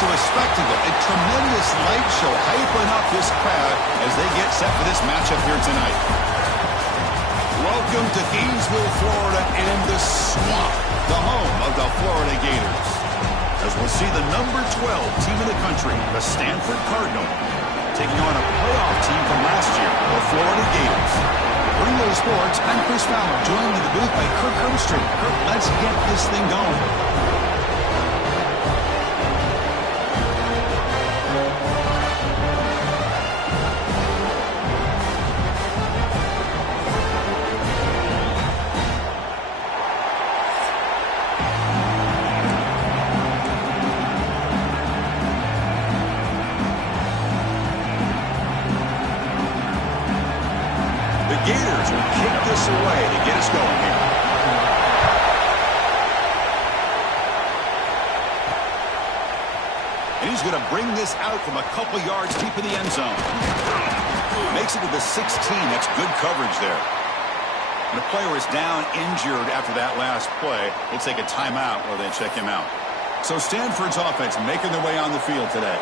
to a spectacle, a tremendous light show hyping up this crowd as they get set for this matchup here tonight. Welcome to Gainesville, Florida, and the Swamp, the home of the Florida Gators. As we'll see the number 12 team in the country, the Stanford Cardinal, taking on a playoff team from last year, the Florida Gators. Bring those sports. I'm Chris Fowler, joined in the booth by Kirk Herbstreit. Kirk, let's get this thing going. Gators will kick this away to get us going here. And he's going to bring this out from a couple yards deep in the end zone. Makes it to the 16. That's good coverage there. And the player is down injured after that last play. They'll take a timeout while they check him out. So Stanford's offense making their way on the field today.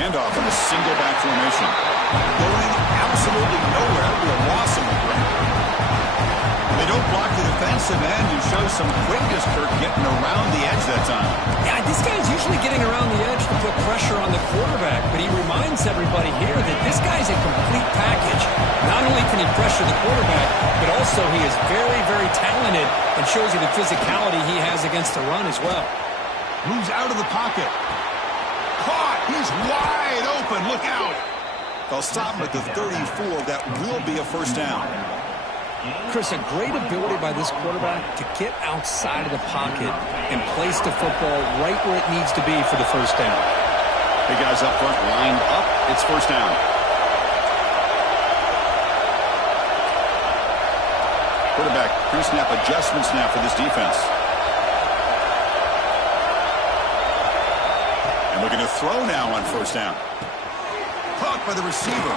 Handoff in a single back formation. Going absolutely nowhere. That would be a loss on the play. They don't block the defensive end and show some quickness, Kirk, getting around the edge that time. Yeah, this guy's usually getting around the edge to put pressure on the quarterback, but he reminds everybody here that this guy's a complete package. Not only can he pressure the quarterback, but also he is very, very talented and shows you the physicality he has against the run as well. Moves out of the pocket. Caught. He's wide open. Look out. They'll stop him at the 34. That will be a first down. Chris, a great ability by this quarterback to get outside of the pocket and place the football right where it needs to be for the first down. Big guys up front lined up. It's first down. Quarterback pre-snap adjustments now for this defense. Looking to throw now on first down. Caught by the receiver.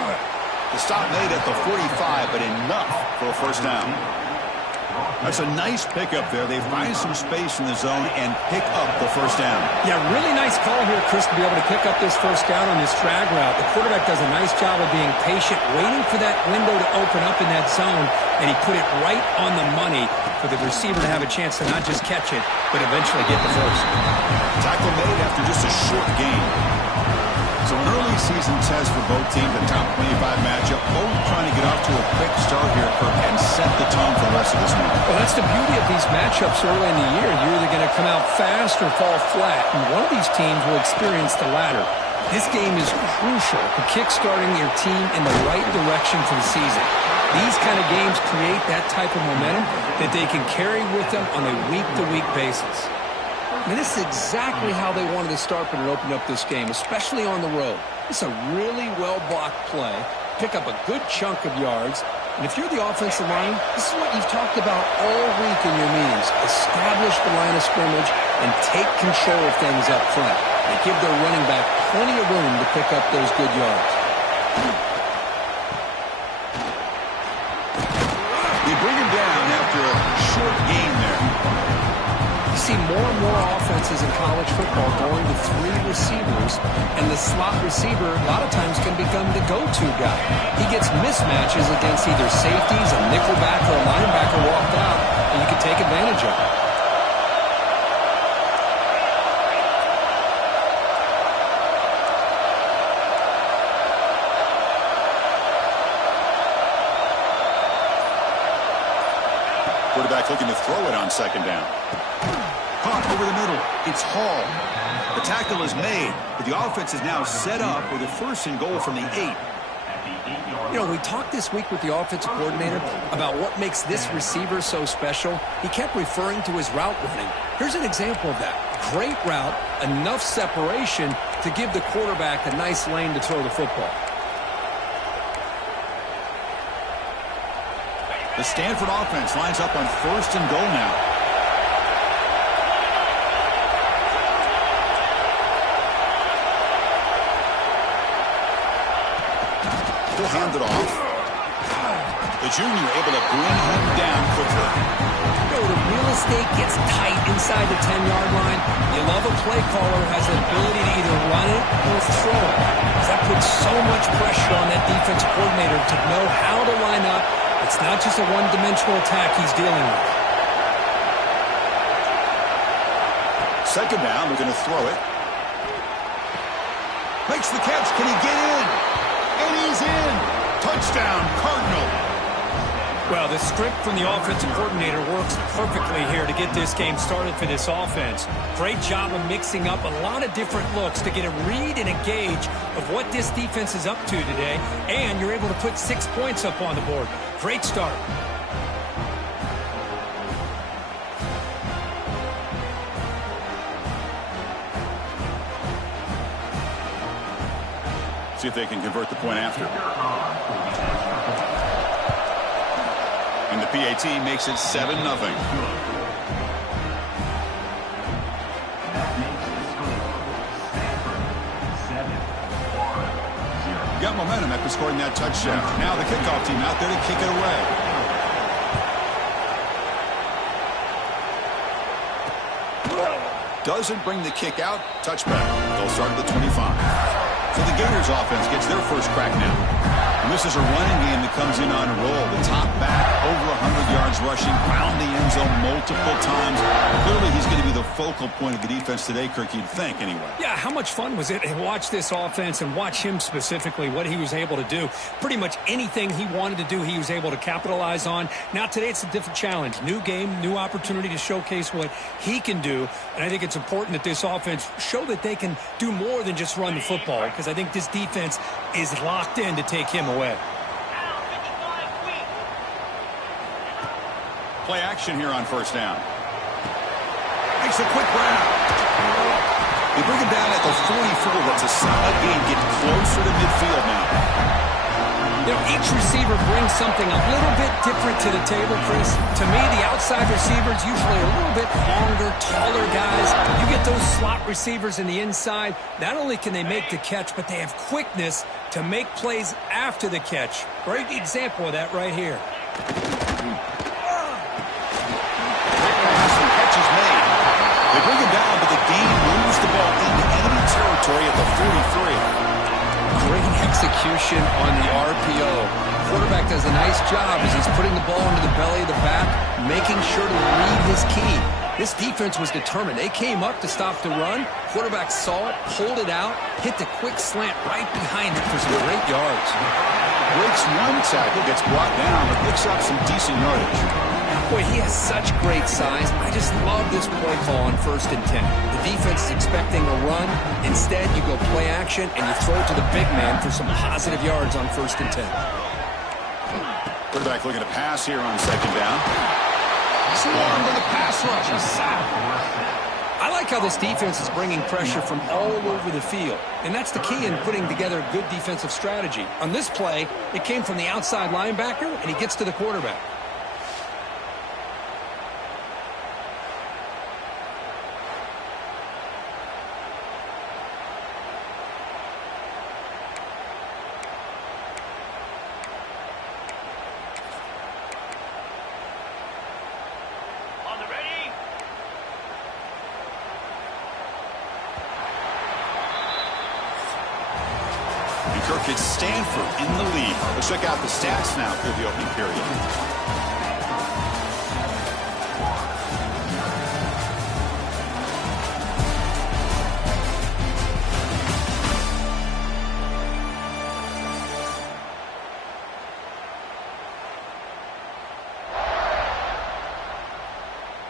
The stop made at the 45, but enough for a first down. That's a nice pickup there. They find some space in the zone and pick up the first down. Yeah, really nice call here, Chris, to be able to pick up this first down on this drag route. The quarterback does a nice job of being patient, waiting for that window to open up in that zone, and he put it right on the money for the receiver to have a chance to not just catch it, but eventually get the first. Tackle made after just a short gain. So an early season test for both teams, a top 25 matchup. Both trying to get off to a quick start here, Kirk, and set the tone for the rest of this one. Well, that's the beauty of these matchups early in the year. You're either going to come out fast or fall flat, and one of these teams will experience the latter. This game is crucial for kickstarting your team in the right direction for the season. These kind of games create that type of momentum that they can carry with them on a week-to-week basis. I mean, this is exactly how they wanted to start when it opened up this game, especially on the road. It's a really well-blocked play, pick up a good chunk of yards, and if you're the offensive line, this is what you've talked about all week in your meetings. Establish the line of scrimmage and take control of things up front. They give their running back plenty of room to pick up those good yards. They bring him down after a short gain there. You see more and more offenses in college football going to three receivers, and the slot receiver a lot of times can become the go-to guy. He gets mismatches against either safeties, a nickelback, or a linebacker walked out, and you can take advantage of it. Quarterback looking to throw it on second down. Caught over the middle. It's Hall. The tackle is made, but the offense is now set up with a first and goal from the 8. You know, we talked this week with the offensive coordinator about what makes this receiver so special. He kept referring to his route running. Here's an example of that. Great route, enough separation to give the quarterback a nice lane to throw the football. The Stanford offense lines up on first and goal now. will hand it off. The junior able to bring him down quickly. The real estate gets tight inside the 10-yard line. You love a play caller who has the ability to either run it or throw it. Because that puts so much pressure on that defensive coordinator to know how to line up. It's not just a one-dimensional attack he's dealing with. Second down, they're going to throw it. Makes the catch. Can he get in? And he's in. Touchdown, Cardinal. Well, the script from the offensive coordinator works perfectly here to get this game started for this offense. Great job of mixing up a lot of different looks to get a read and a gauge of what this defense is up to today, and you're able to put 6 points up on the board. Great start. See if they can convert the point after. And the PAT makes it 7-0. Got momentum after scoring that touchdown. Now the kickoff team out there to kick it away. Doesn't bring the kick out. Touchback. They'll start at the 25. So the Gators offense gets their first crack now. And this is a running game that comes in on a roll. The top back, over 100 yards rushing, found the end zone multiple times. Clearly, he's going to be the focal point of the defense today, Kirk, you'd think, anyway. Yeah, how much fun was it to watch this offense and watch him specifically, what he was able to do. Pretty much anything he wanted to do, he was able to capitalize on. Now, today, it's a different challenge. New game, new opportunity to showcase what he can do. And I think it's important that this offense show that they can do more than just run the football, because I think this defense is locked in to take him away. Play action here on first down. Makes a quick route. They bring him down at the 44. That's a solid gain. Get closer to midfield now. You know, each receiver brings something a little bit different to the table, Chris. To me, the outside receivers usually a little bit longer, taller guys. You get those slot receivers in the inside. Not only can they make the catch, but they have quickness to make plays after the catch. Great example of that right here. Catches made. They bring him down, but the game moves the ball into enemy territory at the 43. Great execution on the RPO. Quarterback does a nice job as he's putting the ball into the belly of the back, making sure to read his key. This defense was determined. They came up to stop the run. Quarterback saw it, pulled it out, hit the quick slant right behind it for some great yards. Breaks one tackle, gets brought down, but picks up some decent yardage. Boy, he has such great size. I just love this play call on 1st and 10. The defense is expecting a run. Instead, you go play action, and you throw it to the big man for some positive yards on 1st and 10. Quarterback looking to pass here on 2nd down. Swarmed to the pass rush. A sack. I like how this defense is bringing pressure from all over the field. And that's the key in putting together a good defensive strategy. On this play, it came from the outside linebacker, and he gets to the quarterback. Kirk, it's Stanford in the lead. Let's check out the stats now through the opening period.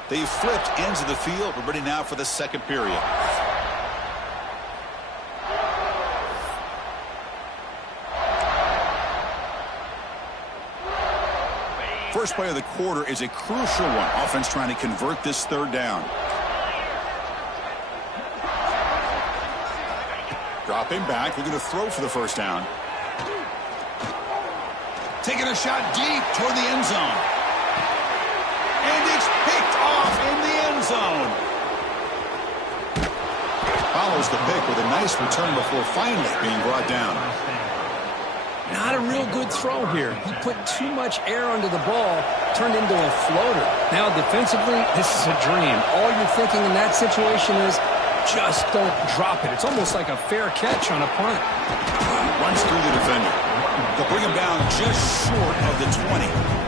They've flipped ends of the field. We're ready now for the second period. First play of the quarter is a crucial one. Offense trying to convert this 3rd down. Dropping back, looking to throw for the 1st down. Taking a shot deep toward the end zone. And it's picked off in the end zone. Follows the pick with a nice return before finally being brought down. Not a real good throw here. He put too much air under the ball, turned into a floater. Now defensively, this is a dream. All you're thinking in that situation is just don't drop it. It's almost like a fair catch on a punt. Runs through the defender. They'll bring him down just short of the 20.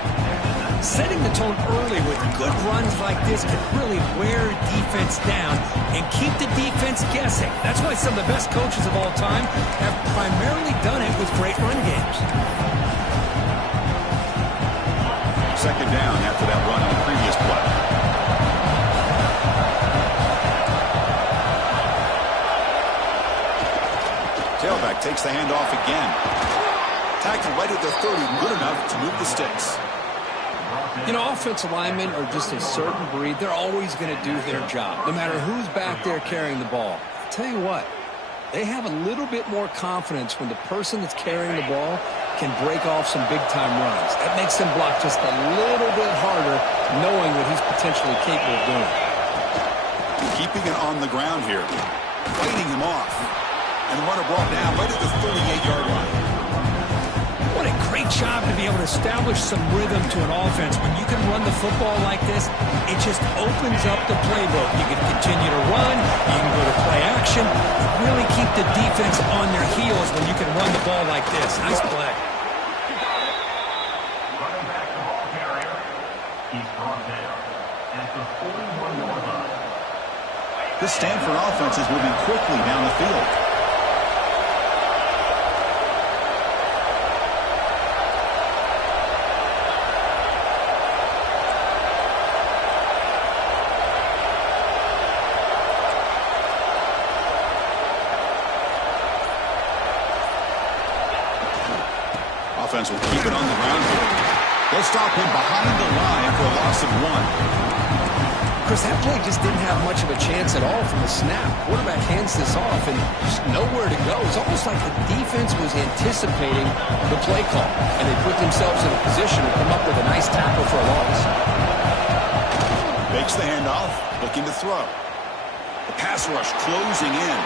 Setting the tone early with good runs like this can really wear defense down and keep the defense guessing. That's why some of the best coaches of all time have primarily done it with great run games. Second down after that run on the previous play. Tailback takes the handoff again. Tackled right at the 30, good enough to move the sticks. You know, offensive linemen are just a certain breed. They're always going to do their job, no matter who's back there carrying the ball. I'll tell you what, they have a little bit more confidence when the person that's carrying the ball can break off some big-time runs. That makes them block just a little bit harder, knowing what he's potentially capable of doing. Keeping it on the ground here, fighting him off. And the runner brought down right at the 38-yard line. What a great job to be able to establish some rhythm to an offense. When you can run the football like this, it just opens up the playbook. You can continue to run, you can go to play action, really keep the defense on their heels when you can run the ball like this. Nice play. Running back the ball carrier. He's brought down at the 41-yard line. This Stanford offense is moving quickly down the field. Offense will keep it on the ground here. They'll stop him behind the line for a loss of 1. Chris, that play just didn't have much of a chance at all from the snap. Quarterback hands this off and just nowhere to go. It's almost like the defense was anticipating the play call, and they put themselves in a position to come up with a nice tackle for a loss. Makes the handoff, looking to throw. The pass rush closing in.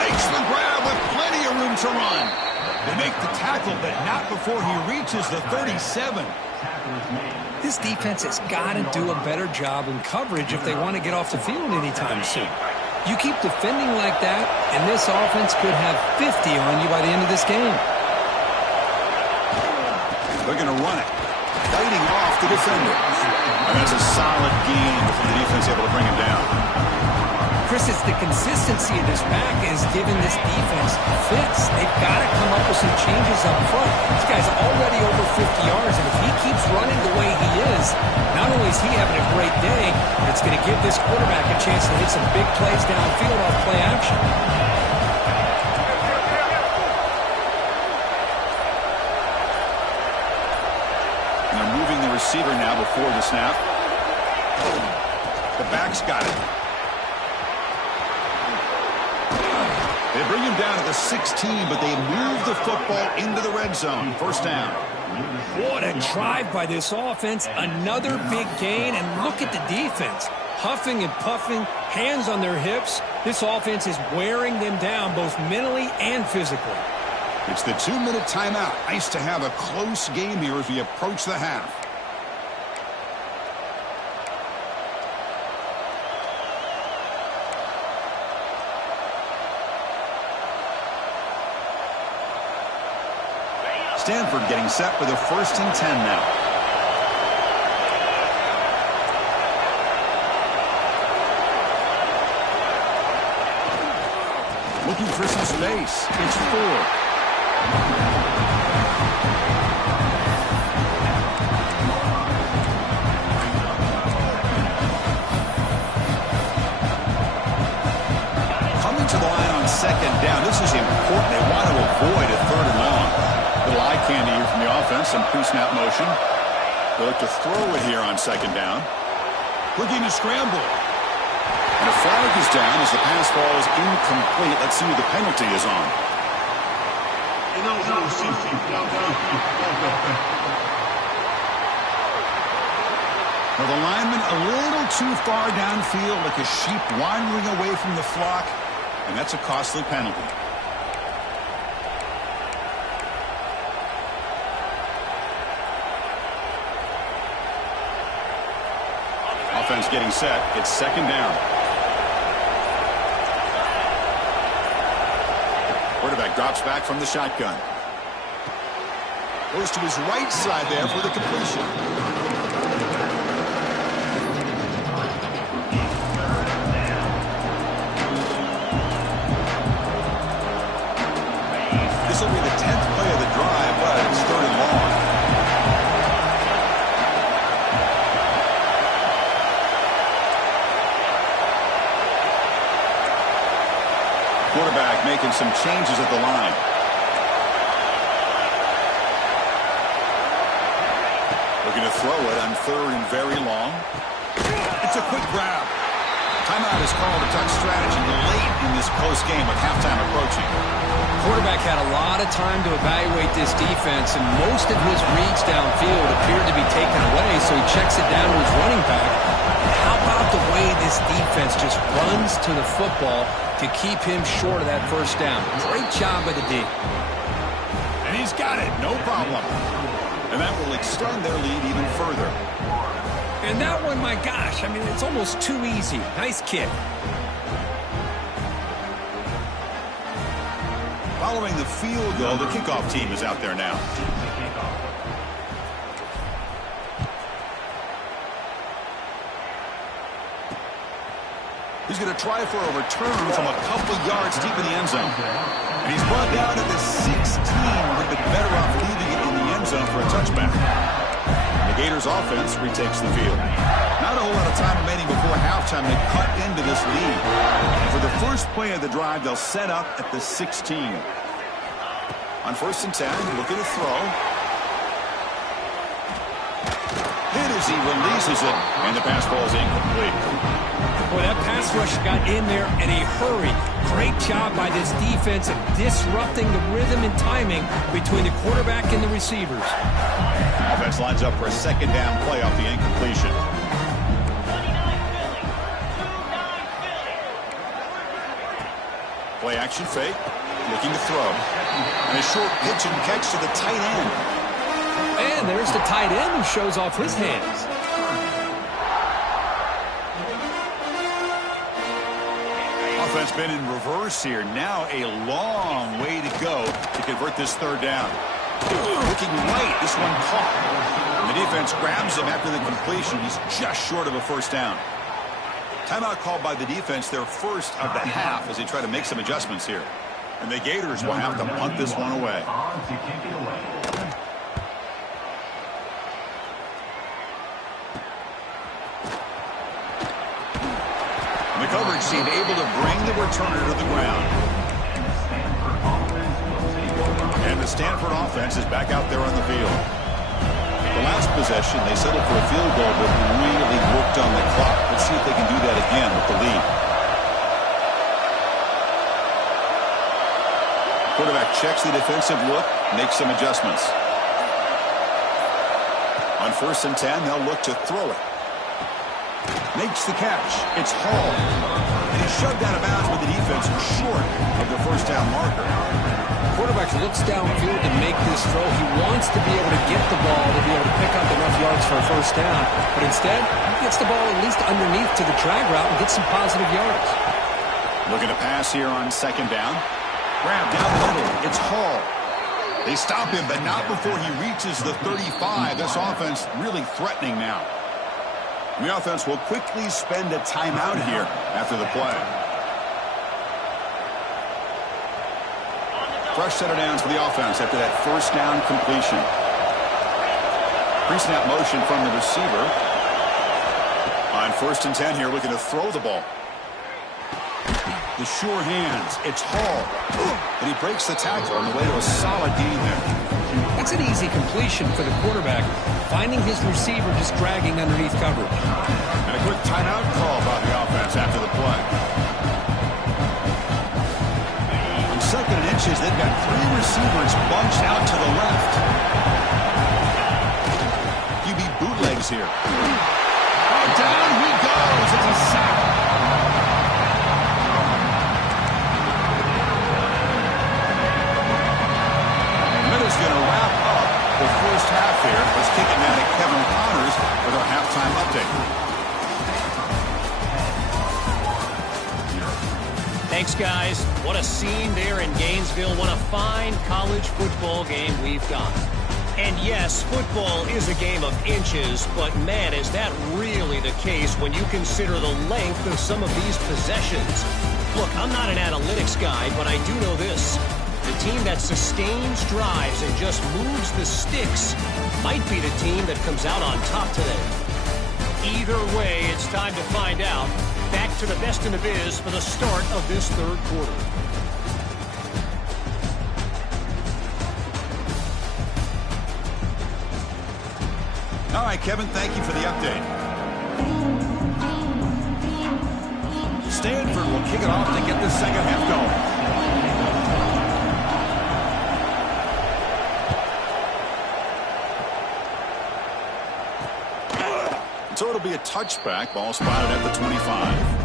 Makes the grab with plenty of room to run. They make the tackle, but not before he reaches the 37. This defense has got to do a better job in coverage if they want to get off the field anytime soon. You keep defending like that, and this offense could have 50 on you by the end of this game. They're going to run it. Fighting off the defender. And that's a solid gain before the defense able to bring him down. Chris, it's the consistency of this back is giving this defense fits. They've got to come up with some changes up front. This guy's already over 50 yards, and if he keeps running the way he is, not only is he having a great day, but it's going to give this quarterback a chance to hit some big plays downfield off play action. And they're moving the receiver now before the snap. The back's got it. They bring him down at the 16, but they move the football into the red zone. First down. What a drive by this offense. Another big gain, and look at the defense. Huffing and puffing, hands on their hips. This offense is wearing them down both mentally and physically. It's the 2-minute timeout. Nice to have a close game here as we approach the half. Stanford getting set for the 1st and 10 now. Looking for some space. It's 4. Coming to the line on 2nd down. This is important. They want to avoid a 3rd and long. Little eye candy here from the offense, some pre-snap motion. They look to throw it here on 2nd down. Looking to scramble. And a flag is down as the pass falls incomplete. Let's see who the penalty is on. Now the lineman a little too far downfield, like a sheep wandering away from the flock, and that's a costly penalty. offense getting set. It's second down. Quarterback drops back from the shotgun. Goes to his right side there for the completion. This will be the 10th play of the drive, but it's third and long. Quarterback making some changes at the line. Looking to throw it on third and very long. It's a quick grab. Timeout is called to talk strategy late in this close game with halftime approaching. Quarterback had a lot of time to evaluate this defense, and most of his reads downfield appeared to be taken away, so he checks it down to his running back. And how about the way this defense just runs to the football to keep him short of that first down? Great job by the D. And he's got it, no problem. And that will extend their lead even further. And that one, my gosh, I mean, it's almost too easy. Nice kick. Following the field goal, the kickoff team is out there now. He's going to try for a return from a couple yards deep in the end zone. And he's brought down at the 16. Would have been better off leaving it in the end zone for a touchback. The Gators offense retakes the field. Not a whole lot of time remaining before halftime to cut into this lead. And for the first play of the drive, they'll set up at the 16. On 1st and 10, looking to throw. Hit as he releases it, and the pass ball is incomplete. Boy, that pass rush got in there in a hurry. Great job by this defense of disrupting the rhythm and timing between the quarterback and the receivers. Offense lines up for a second down play off the incompletion. Play action fake. Looking to throw. And a short pitch and catch to the tight end. And there's the tight end who shows off his hands. Offense been in reverse here. Now a long way to go to convert this third down. Looking right, this one caught. And the defense grabs him after the completion. He's just short of a first down. Timeout called by the defense, their first of the half, as they try to make some adjustments here. And the Gators will have to punt this one away. And the coverage team able to bring the returner to the ground. And the Stanford offense is back out there on the field. The last possession, they settled for a field goal, but really worked on the clock. Let's see if they can do that again with the lead. Quarterback checks the defensive look, makes some adjustments. On 1st and 10, they'll look to throw it. Makes the catch. It's Hall. And he's shoved out of bounds with the defense short of the first down marker. Quarterback looks downfield to make this throw. He wants to be able to get the ball to be able to pick up enough yards for a first down. But instead, he gets the ball at least underneath to the drag route and gets some positive yards. Looking to pass here on second down. Grab down the middle. It's Hall. They stop him, but not before he reaches the 35. This offense really threatening now. The offense will quickly spend a timeout here after the play. Fresh set of downs for the offense after that first down completion. Pre-snap motion from the receiver. On 1st and 10 here, looking to throw the ball. The sure hands. It's Hall. And he breaks the tackle on the way to a solid gain there. That's an easy completion for the quarterback, finding his receiver just dragging underneath coverage. And a quick timeout call by the offense after the play. On 2nd and inches, they've got 3 receivers bunched out to the left. QB bootlegs here. Oh, down he goes. It's a sack. Is going to wrap up the first half here. Let's kick it now to Kevin Connors with our halftime update. Thanks, guys. What a scene there in Gainesville. What a fine college football game we've got. And yes, football is a game of inches, but man, is that really the case when you consider the length of some of these possessions. Look, I'm not an analytics guy, but I do know this. The team that sustains drives and just moves the sticks might be the team that comes out on top today. Either way, it's time to find out. Back to the best in the biz for the start of this third quarter. All right, Kevin, thank you for the update. Stanford will kick it off to get the second half going. So it'll be a touchback. Ball spotted at the 25.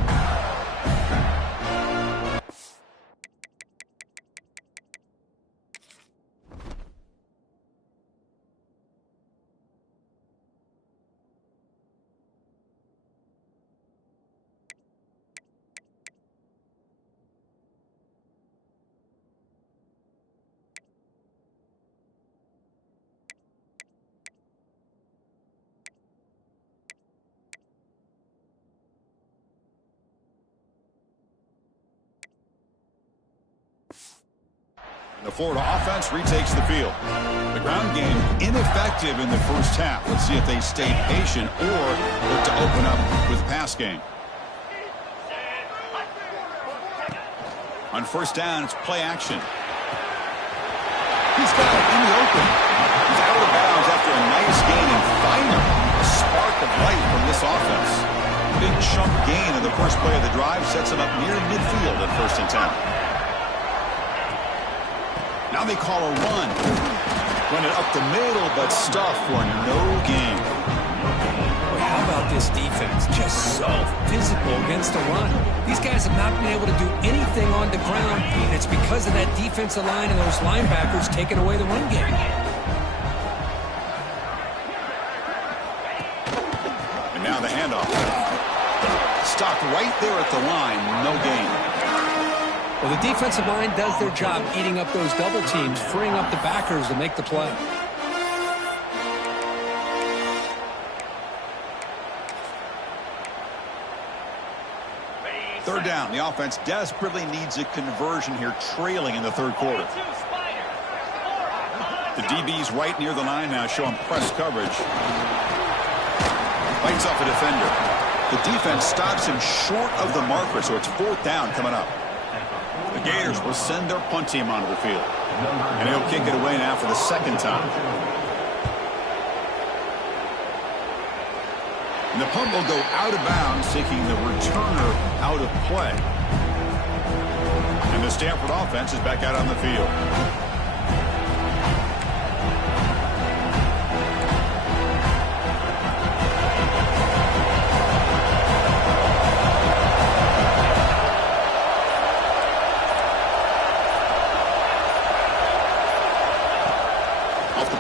The Florida offense retakes the field. The ground game ineffective in the first half. Let's see if they stay patient or look to open up with the pass game. On first down, it's play action. He's got it in the open. He's out of bounds after a nice gain, and finally a spark of life from this offense. Big chunk gain in the first play of the drive sets him up near midfield at 1st and 10. Now they call a run. Run it up the middle, but stuff for no gain. How about this defense? Just so physical against the run. These guys have not been able to do anything on the ground, and it's because of that defensive line and those linebackers taking away the run game. And now the handoff. Stopped right there at the line. No gain. Well, the defensive line does their job eating up those double teams, freeing up the backers to make the play. Third down. The offense desperately needs a conversion here, trailing in the third quarter. The DB's right near the line now, showing press coverage. Bites off a defender. The defense stops him short of the marker, so it's 4th down coming up. The Gators will send their punt team onto the field. And he'll kick it away now for the second time. And the punt will go out of bounds, taking the returner out of play. And the Stanford offense is back out on the field.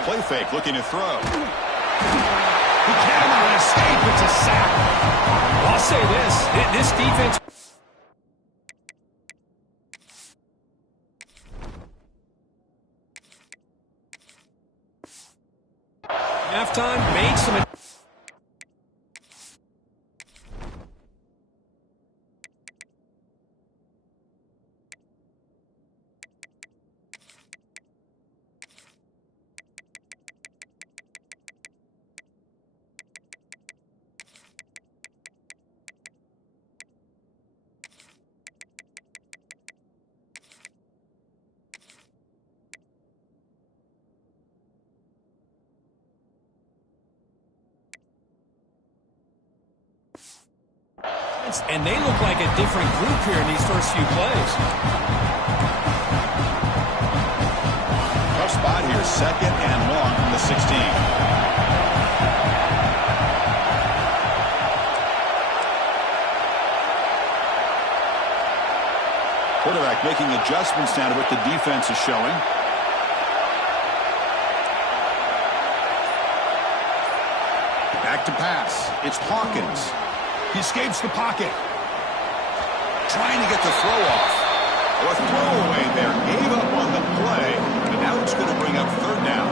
Play fake, looking to throw. He can't even escape. It's a sack. I'll say this defense. Halftime made some. And they look like a different group here in these first few plays. Tough spot here, 2nd and long from the 16. Quarterback making adjustments now to what the defense is showing. Back to pass. It's Hawkins. He escapes the pocket. Trying to get the throw off. A throwaway there. Gave up on the play, and now it's going to bring up third down.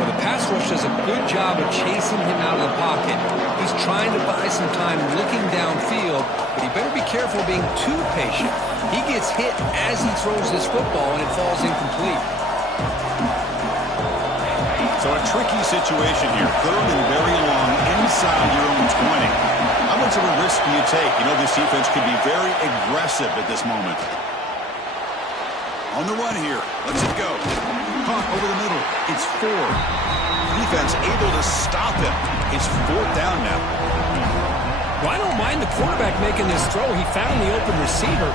Well, the pass rush does a good job of chasing him out of the pocket. He's trying to buy some time looking downfield, but he better be careful being too patient. He gets hit as he throws this football, and it falls incomplete. So a tricky situation here. Third and very long inside your own 20. How much of a risk do you take? You know, this defense could be very aggressive at this moment. On the run here. Let's it go. Caught over the middle. It's 4. Defense able to stop him. It's 4th down now. Well, I don't mind the quarterback making this throw. He found the open receiver.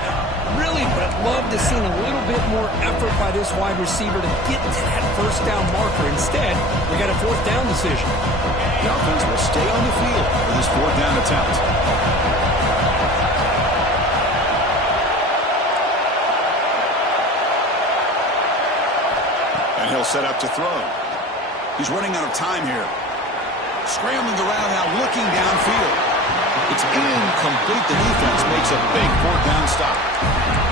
Really would have loved to see a little bit more effort by this wide receiver to get to that first down marker. Instead, we got a 4th down decision. The offense will stay on the field for this 4th down attempt. And he'll set up to throw. He's running out of time here. Scrambling around now, looking downfield. It's incomplete. The defense makes a big 4th down stop.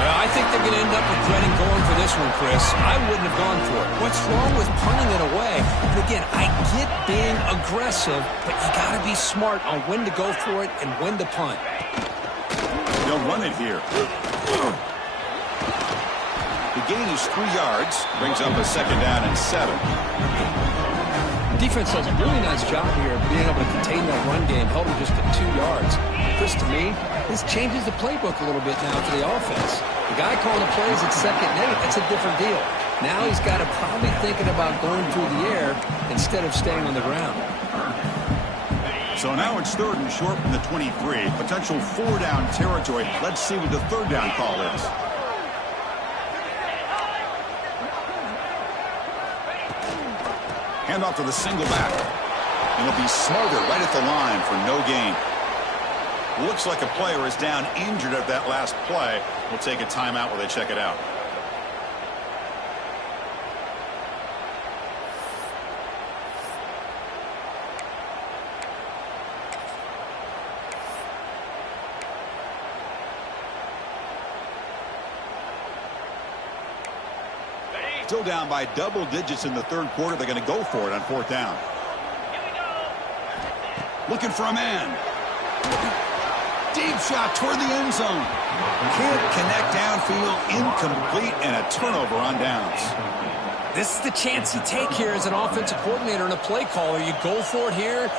I think they're going to end up regretting going for this one, Chris. I wouldn't have gone for it. What's wrong with punting it away? And again, I get being aggressive, but you got to be smart on when to go for it and when to punt. They'll run it here. The gain is 3 yards. Brings up a 2nd down and 7. Defense does a really nice job here of being able to contain that run game, held him just to 2 yards. Chris, to me, this changes the playbook a little bit now for the offense. The guy calling the plays at 2nd and 8, that's a different deal. Now he's got to probably thinking about going through the air instead of staying on the ground. So now it's 3rd and short from the 23. Potential 4 down territory. Let's see what the 3rd down call is. Hand off to the single back. And it'll be Smarter right at the line for no gain. Looks like a player is down injured at that last play. We'll take a timeout while they check it out. Still down by double digits in the 3rd quarter. They're going to go for it on 4th down. Looking for a man. Deep shot toward the end zone. Can't connect downfield. Incomplete and a turnover on downs. This is the chance you take here as an offensive coordinator and a play caller. You go for it here.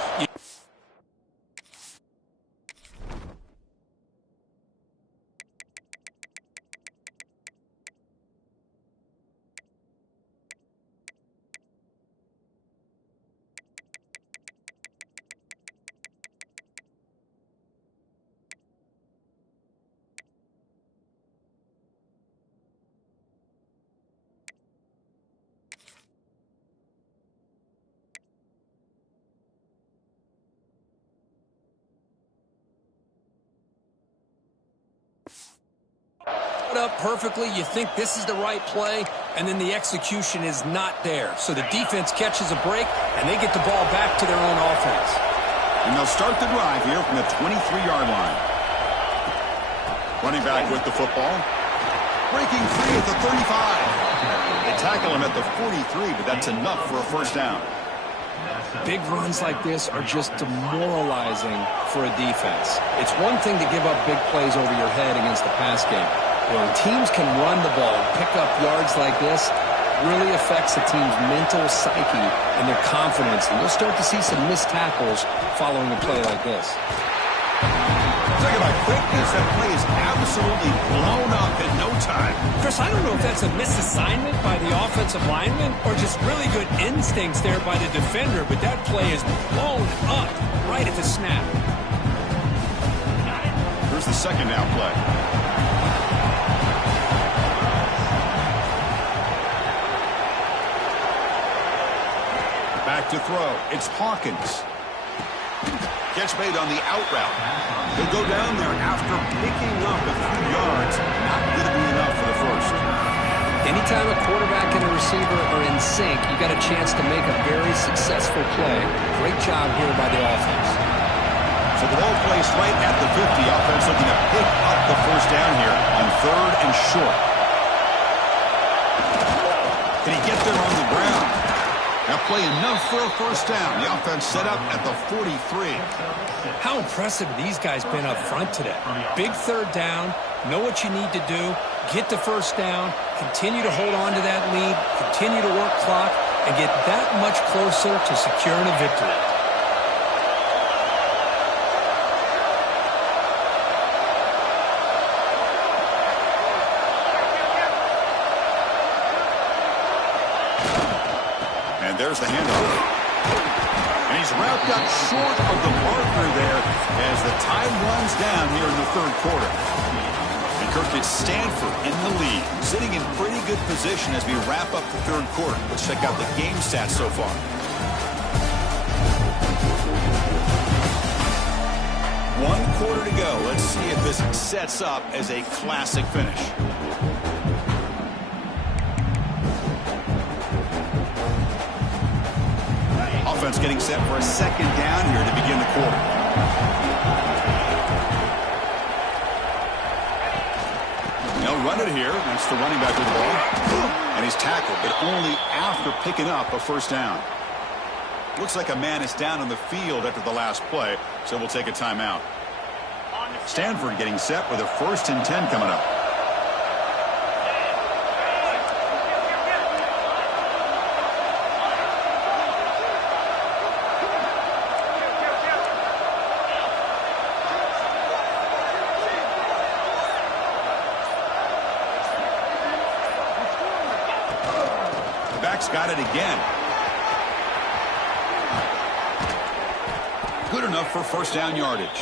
Up perfectly, you think this is the right play, and then the execution is not there. So the defense catches a break, and they get the ball back to their own offense. And they'll start the drive here from the 23-yard line. Running back with the football. Breaking free at the 35. They tackle him at the 43, but that's enough for a 1st down. Big runs like this are just demoralizing for a defense. It's one thing to give up big plays over your head against the pass game. When teams can run the ball, pick up yards like this, really affects the team's mental psyche and their confidence. And you'll start to see some missed tackles following a play like this. Talk about quickness. That play is absolutely blown up in no time. Chris, I don't know if that's a misassignment by the offensive lineman or just really good instincts there by the defender, but that play is blown up right at the snap. Here's the 2nd down play. Back to throw. It's Hawkins. Catch made on the out route. He'll go down there after picking up a few yards. Not going to be enough for the 1st. Anytime a quarterback and a receiver are in sync, you got a chance to make a very successful play. Great job here by the offense. So the ball placed right at the 50. Offense looking to pick up the first down here on 3rd and short. Can he get there on the ground? Now play enough for a first down. The offense set up at the 43. How impressive these guys been up front today. Big 3rd down, know what you need to do, get the first down, continue to hold on to that lead, continue to work clock, and get that much closer to securing a victory. And there's the handoff. And he's wrapped up short of the marker there as the time runs down here in the 3rd quarter. And Kirk, it's Stanford in the lead, sitting in pretty good position as we wrap up the 3rd quarter. Let's check out the game stats so far. One quarter to go. Let's see if this sets up as a classic finish. Offense getting set for a 2nd down here to begin the quarter. They'll run it here. That's the running back with the ball. And he's tackled, but only after picking up a first down. Looks like a man is down on the field after the last play, so we'll take a timeout. Stanford getting set with a 1st and 10 coming up. Got it again. Good enough for first down yardage.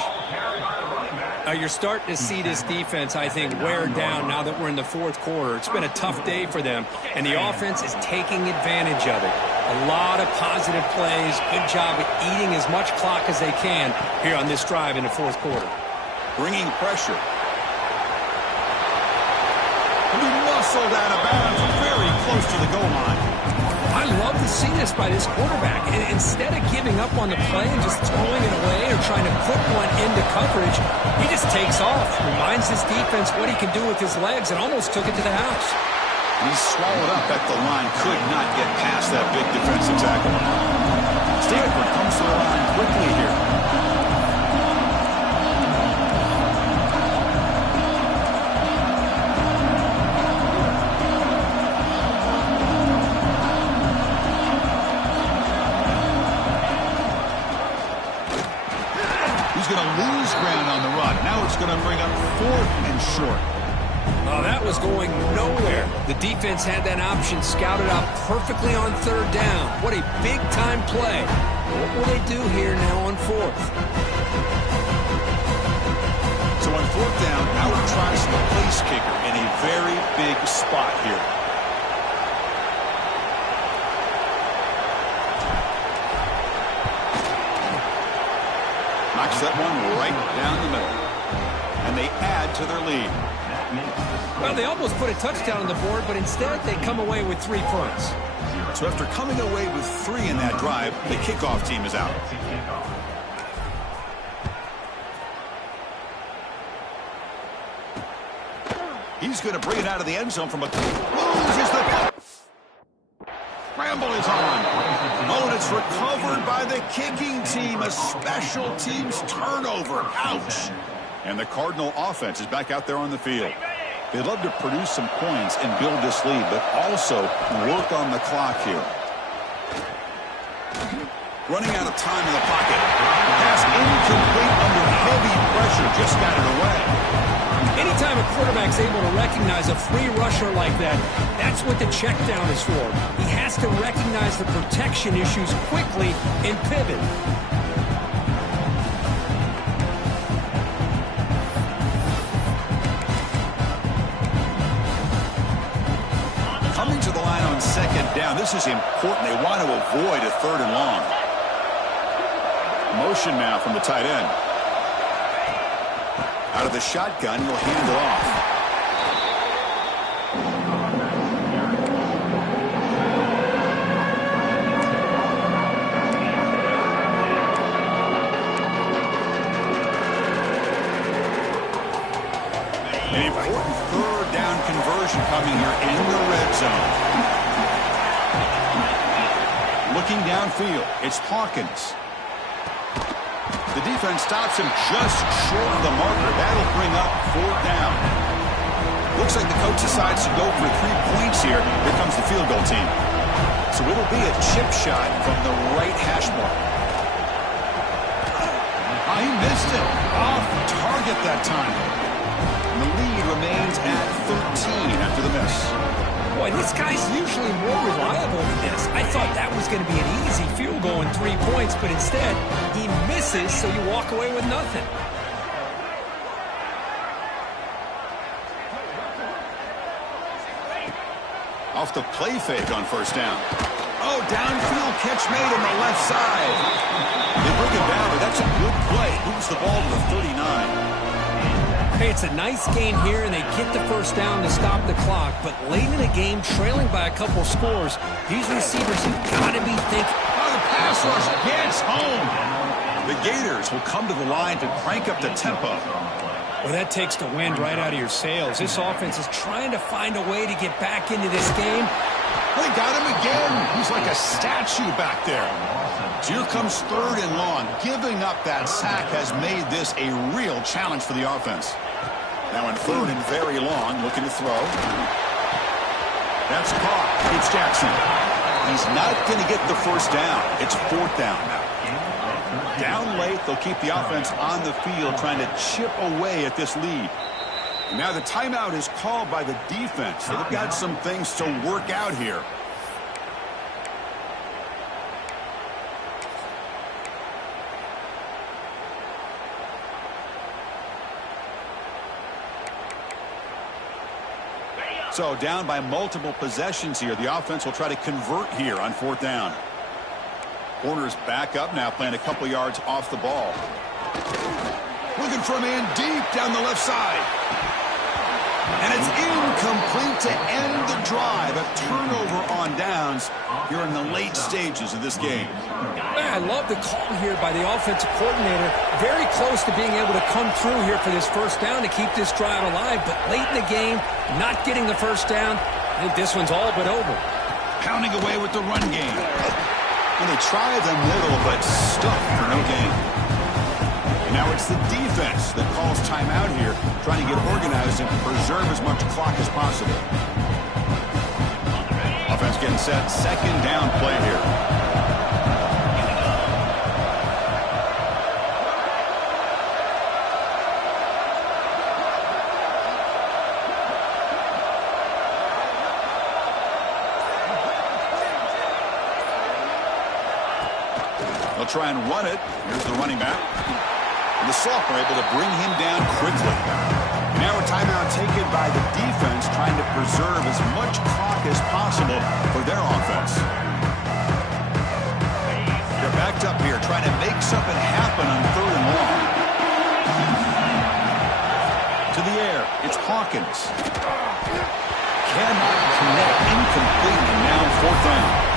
You're starting to see this defense, I think, wear down now that we're in the 4th quarter. It's been a tough day for them, and the offense is taking advantage of it. A lot of positive plays. Good job of eating as much clock as they can here on this drive in the 4th quarter. Bringing pressure. He muscled out of bounds very close to the goal line. I love to see this by this quarterback. And instead of giving up on the play and just throwing it away or trying to put one into coverage, he just takes off. Reminds his defense what he can do with his legs and almost took it to the house. He's swallowed up at the line. Could not get past that big defensive tackle. Stanford comes to the line quickly here. Going to lose ground on the run. Now it's going to bring up 4th and short. Oh, that was going nowhere. The defense had that option scouted out perfectly on 3rd down. What a big-time play. What will they do here now on 4th? So on 4th down, Howard tries the place kicker in a very big spot here. Knocks that one right down the middle. And they add to their lead. Well, they almost put a touchdown on the board, but instead they come away with 3 points. So after coming away with 3 in that drive, the kickoff team is out. He's going to bring it out of the end zone from a... Loses the... Scramble is on. Oh, and it's recovered by the kicking team. A special teams turnover. Ouch. And the Cardinal offense is back out there on the field. They'd love to produce some points and build this lead, but also work on the clock here. Running out of time in the pocket. Pass incomplete under heavy pressure. Just got it away. Anytime a quarterback's able to recognize a free rusher like that, that's what the check down is for. He has to recognize the protection issues quickly and pivot. Coming to the line on 2nd down. This is important. They want to avoid a 3rd and long. Motion now from the tight end. Out of the shotgun, he'll hand it off. action coming here in the red zone. Looking downfield, it's Hawkins. The defense stops him just short of the marker. That'll bring up 4th down. Looks like the coach decides to go for 3 points here. Here comes the field goal team. So it'll be a chip shot from the right hash mark. He missed it. Off target that time. And the lead remains at 13 after the miss. Boy, this guy's usually more reliable than this. I thought that was going to be an easy field goal in 3 points, but instead, he misses, so you walk away with nothing. Off the play fake on 1st down. Oh, downfield catch made on the left side. They bring it down, but that's a good play. Moves the ball to the 39. Hey, it's a nice gain here, and they get the 1st down to stop the clock. But late in the game, trailing by a couple scores, these receivers have got to be thinking. Oh, the pass rush gets home. The Gators will come to the line to crank up the tempo. Well, that takes the wind right out of your sails. This offense is trying to find a way to get back into this game. They got him again. He's like a statue back there. So here comes 3rd and long. Giving up that sack has made this a real challenge for the offense. Now in 3rd and very long, looking to throw. That's caught. It's Jackson. He's not going to get the 1st down. It's 4th down now. Down late, they'll keep the offense on the field trying to chip away at this lead. Now the timeout is called by the defense. They've got some things to work out here. So down by multiple possessions here. The offense will try to convert here on 4th down. Corners back up now, playing a couple yards off the ball. Looking for a man deep down the left side. And it's incomplete to end the drive. A turnover on downs here in the late stages of this game. I love the call here by the offensive coordinator. Very close to being able to come through here for this 1st down to keep this drive alive. But late in the game, not getting the 1st down. I think this one's all but over. Pounding away with the run game. And they try the middle, but stuck for no gain. Now it's the defense that calls timeout here, trying to get organized and preserve as much clock as possible. Offense getting set. 2nd down play here. They'll try and run it. Here's the running back. And the sophomore able to bring him down quickly. Now a timeout taken by the defense, trying to preserve as much clock as possible for their offense. They're backed up here, trying to make something happen on 3rd and long. To the air, it's Hawkins. Cannot connect, incomplete, and now 4th down.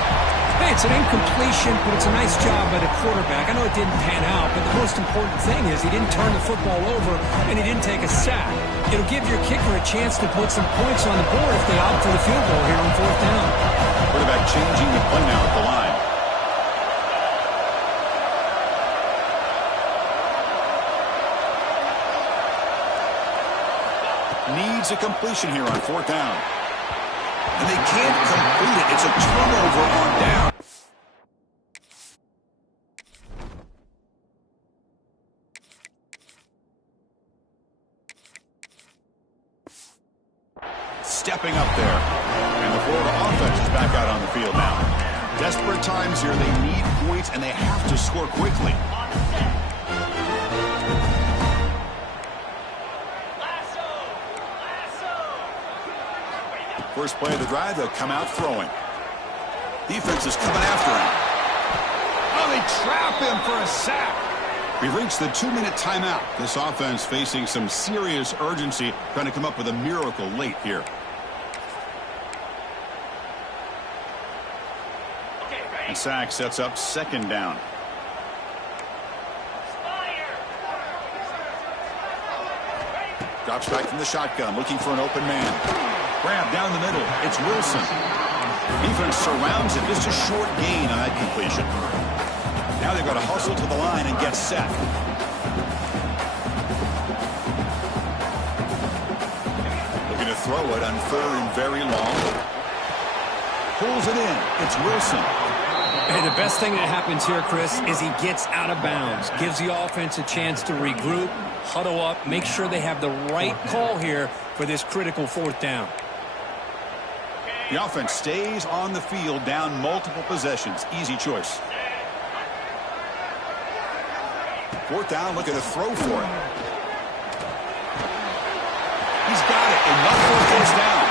Hey, it's an incompletion, but it's a nice job by the quarterback. I know it didn't pan out, but the most important thing is he didn't turn the football over and he didn't take a sack. It'll give your kicker a chance to put some points on the board if they opt for the field goal here on 4th down. Quarterback changing the play now at the line. Needs a completion here on 4th down. And they can't complete it. It's a turnover on down. Stepping up there. And the Florida offense is back out on the field now. Desperate times here. They need points, and they have to score quickly. First play of the drive, they'll come out throwing. Defense is coming after him. Oh, they trap him for a sack. We've reached the 2-minute timeout. This offense facing some serious urgency, trying to come up with a miracle late here. And sack sets up 2nd down. Drops back from the shotgun, looking for an open man. Grab down the middle. It's Wilson. Defense surrounds it. Just a short gain on that completion. Now they've got to hustle to the line and get set. Looking to throw it on 3rd and very long. Pulls it in. It's Wilson. Hey, the best thing that happens here, Chris, is he gets out of bounds, gives the offense a chance to regroup, huddle up, make sure they have the right call here for this critical 4th down. The offense stays on the field, down multiple possessions. Easy choice. 4th down, looking to throw for it. He's got it, enough for a 1st down.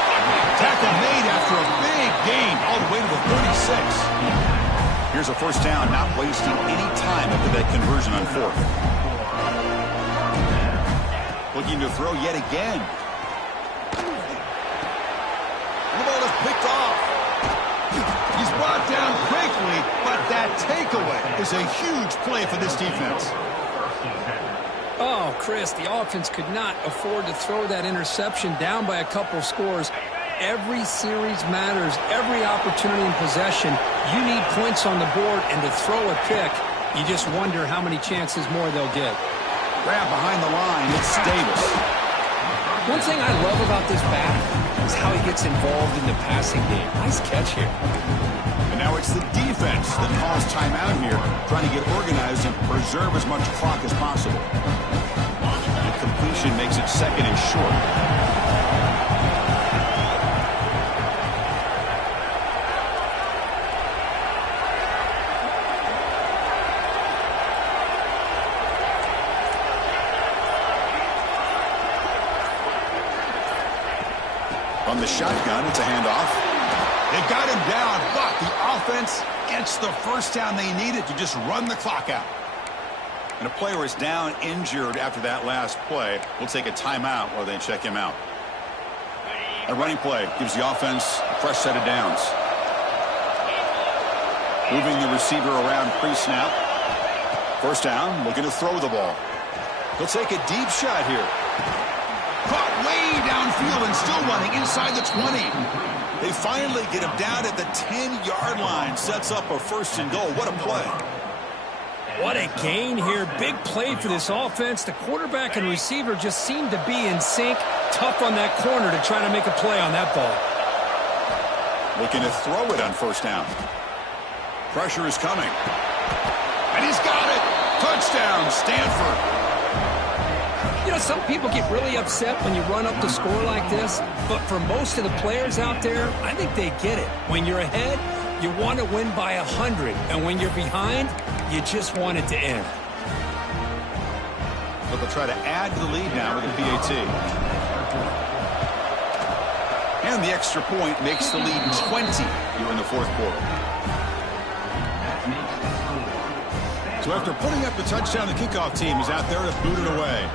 Tackle made after a big gain, all the way to the 36. Here's a 1st down, not wasting any time after that conversion on 4th. Looking to throw yet again. The ball is picked off. He's brought down quickly, but that takeaway is a huge play for this defense. Oh, Chris, the offense could not afford to throw that interception down by a couple scores. Every series matters. Every opportunity in possession, you need points on the board, and to throw a pick, you just wonder how many chances more they'll get. Grab behind the line. It's Davis. One thing I love about this back is how he gets involved in the passing game. Nice catch here. And now it's the defense that calls timeout here, trying to get organized and preserve as much clock as possible. The completion makes it 2nd and short. From the shotgun, it's a handoff. They've got him down, but the offense gets the 1st down they needed to just run the clock out. And a player is down injured after that last play. We'll take a timeout while they check him out. A running play gives the offense a fresh set of downs. Moving the receiver around pre-snap. 1st down, looking to throw the ball. He'll take a deep shot here. Caught way downfield and still running inside the 20. They finally get him down at the 10-yard line. Sets up a 1st and goal. What a play. What a gain here. Big play for this offense. The quarterback and receiver just seem to be in sync. Tough on that corner to try to make a play on that ball. Looking to throw it on 1st down. Pressure is coming. And he's got it. Touchdown, Stanford. You know, some people get really upset when you run up the score like this, but for most of the players out there, I think they get it. When you're ahead, you want to win by 100, and when you're behind, you just want it to end. But they'll try to add to the lead now with a PAT. And the extra point makes the lead 20 here in the 4th quarter. So after putting up the touchdown, the kickoff team is out there to boot it away.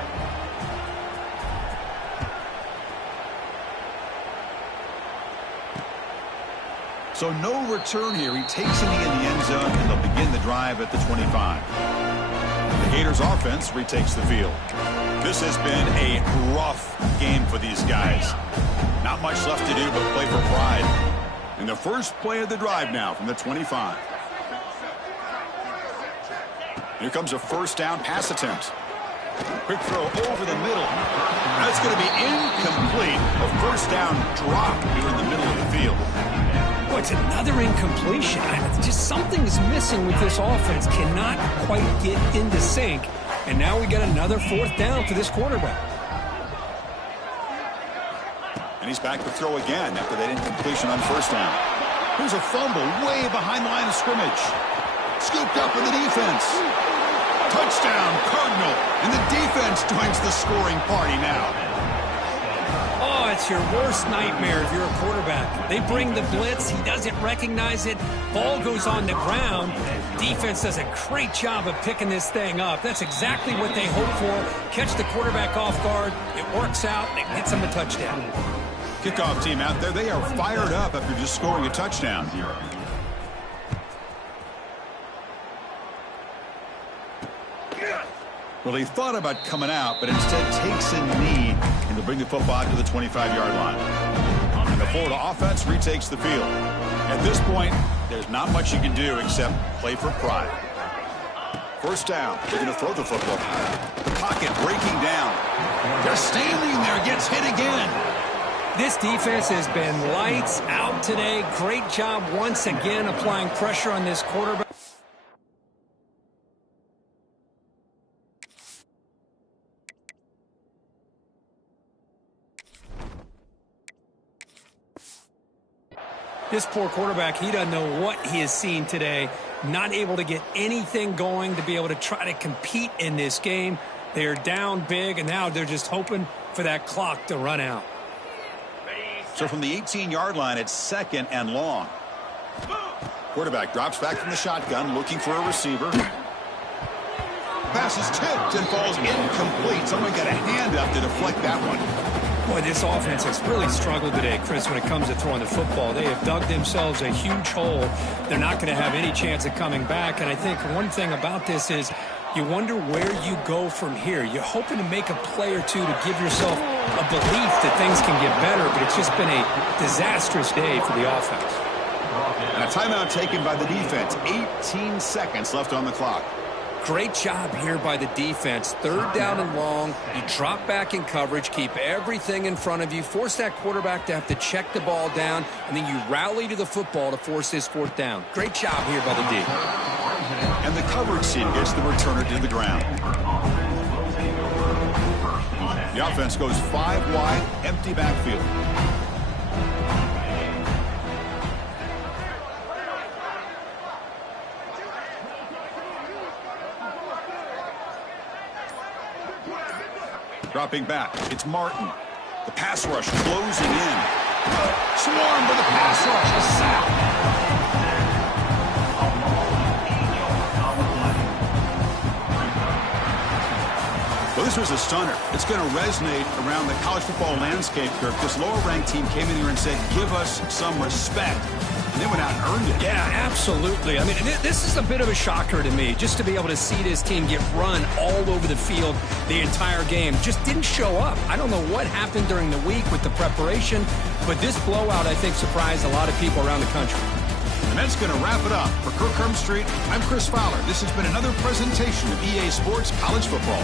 So no return here. He takes it in the end zone, and they'll begin the drive at the 25. The Gators offense retakes the field. This has been a rough game for these guys. Not much left to do but play for pride. And the first play of the drive now from the 25. Here comes a 1st down pass attempt. Quick throw over the middle. That's going to be incomplete. A 1st down drop here in the middle of the field. Oh, it's another incompletion. Just something's missing with this offense. Cannot quite get into sync. And now we got another 4th down for this quarterback. And he's back to throw again after that incompletion on 1st down. Here's a fumble way behind the line of scrimmage. Scooped up in the defense. Touchdown, Cardinal. And the defense joins the scoring party now. Oh, it's your worst nightmare if you're a quarterback. They bring the blitz. He doesn't recognize it. Ball goes on the ground. Defense does a great job of picking this thing up. That's exactly what they hope for. Catch the quarterback off guard. It works out. It gets them a touchdown. Kickoff team out there. They are fired up after just scoring a touchdown. Well, he thought about coming out, but instead takes a knee and will bring the football to the 25-yard line. Florida offense retakes the field. At this point, there's not much you can do except play for pride. First down. They're going to throw the football. The pocket breaking down. They're standing there. Gets hit again. This defense has been lights out today. Great job once again applying pressure on this quarterback. This poor quarterback, he doesn't know what he has seen today. Not able to get anything going to be able to try to compete in this game. They're down big, and now they're just hoping for that clock to run out. So from the 18-yard line, it's 2nd and long. Quarterback drops back from the shotgun, looking for a receiver. Pass is tipped and falls incomplete. Someone got a hand up to deflect that one. Boy, this offense has really struggled today, Chris, when it comes to throwing the football. They have dug themselves a huge hole. They're not going to have any chance of coming back. And I think one thing about this is you wonder where you go from here. You're hoping to make a play or two to give yourself a belief that things can get better, but it's just been a disastrous day for the offense. And a timeout taken by the defense. 18 seconds left on the clock. Great job here by the defense. 3rd down and long. You drop back in coverage, keep everything in front of you, force that quarterback to have to check the ball down, and then you rally to the football to force this 4th down. Great job here by the D. And the coverage team gets the returner to the ground. The offense goes 5 wide, empty backfield. Dropping back, it's Martin. The pass rush closing in. Swarmed with the pass rush, a sack. Well, this was a stunner. It's going to resonate around the college football landscape, Kirk. This lower-ranked team came in here and said, give us some respect. And they went out and earned it. Yeah, absolutely. I mean, this is a bit of a shocker to me, just to be able to see this team get run all over the field the entire game. Just didn't show up. I don't know what happened during the week with the preparation, but this blowout, I think, surprised a lot of people around the country. And that's going to wrap it up. For Kirk Street, I'm Chris Fowler. This has been another presentation of EA Sports College Football.